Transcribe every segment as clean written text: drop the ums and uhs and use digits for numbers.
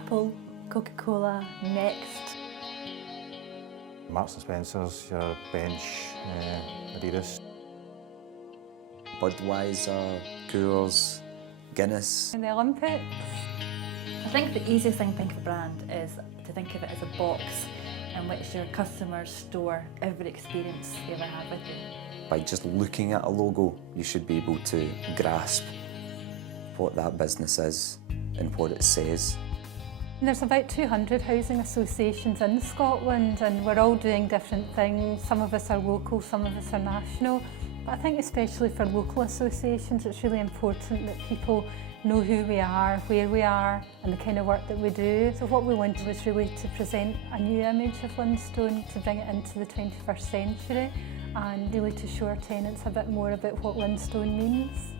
Apple, Coca-Cola, Next. Marks and Spencer's, your Bench, Adidas. Budweiser, Coors, Guinness. In the Olympics. I think the easiest thing to think of a brand is to think of it as a box in which your customers store every experience they ever have with you. By just looking at a logo, you should be able to grasp what that business is and what it says. There's about 200 housing associations in Scotland and we're all doing different things. Some of us are local, some of us are national. But I think especially for local associations it's really important that people know who we are, where we are and the kind of work that we do. So what we wanted was really to present a new image of Linstone, to bring it into the 21st century and really to show our tenants a bit more about what Linstone means.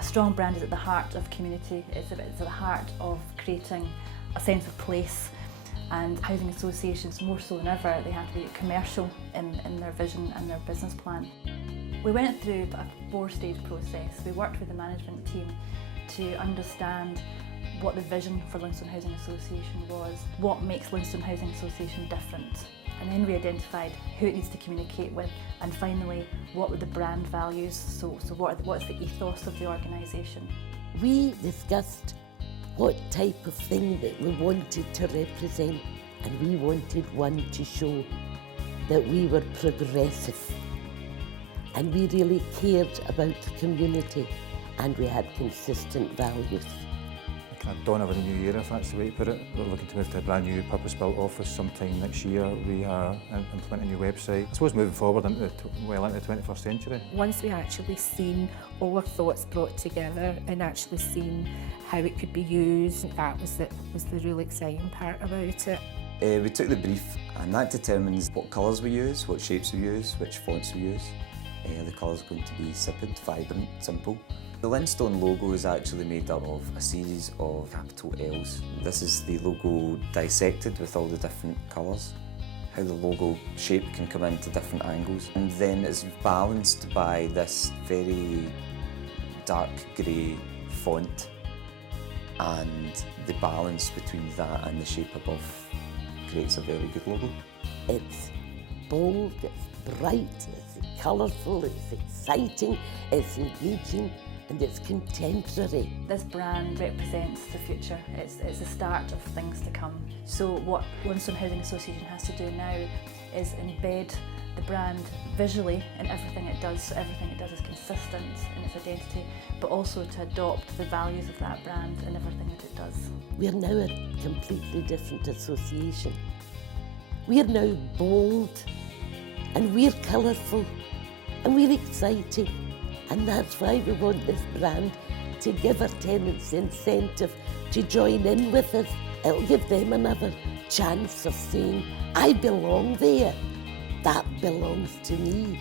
A strong brand is at the heart of community, it's at the heart of creating a sense of place, and housing associations, more so than ever, they have to be commercial in their vision and their business plan. We went through a 4-stage process. We worked with the management team to understand what the vision for Linstone Housing Association was, what makes Linstone Housing Association different, and then we identified who it needs to communicate with, and finally, what were the brand values, so what's the ethos of the organisation. We discussed what type of thing that we wanted to represent, and we wanted one to show that we were progressive and we really cared about the community and we had consistent values. Kind of dawn of a new era, if that's the way to put it. We're looking to move to a brand new purpose-built office sometime next year. We are implementing a new website. I suppose moving forward into the 21st century. Once we actually seen all our thoughts brought together and actually seen how it could be used, that was the really exciting part about it. We took the brief and that determines what colours we use, what shapes we use, which fonts we use. The colours are going to be insipid, vibrant, simple. The Linstone logo is actually made up of a series of capital L's. This is the logo dissected with all the different colours, how the logo shape can come into different angles. And then it's balanced by this very dark grey font, and the balance between that and the shape above creates a very good logo. It's bold, it's bright, it's colourful, it's exciting, it's engaging, and it's contemporary. This brand represents the future. It's the start of things to come. So what Linstone Housing Association has to do now is embed the brand visually in everything it does, so everything it does is consistent in its identity, but also to adopt the values of that brand in everything that it does. We're now a completely different association. We're now bold, and we're colourful, and we're exciting. And that's why we want this brand to give our tenants the incentive to join in with us. It'll give them another chance of saying, I belong there. That belongs to me.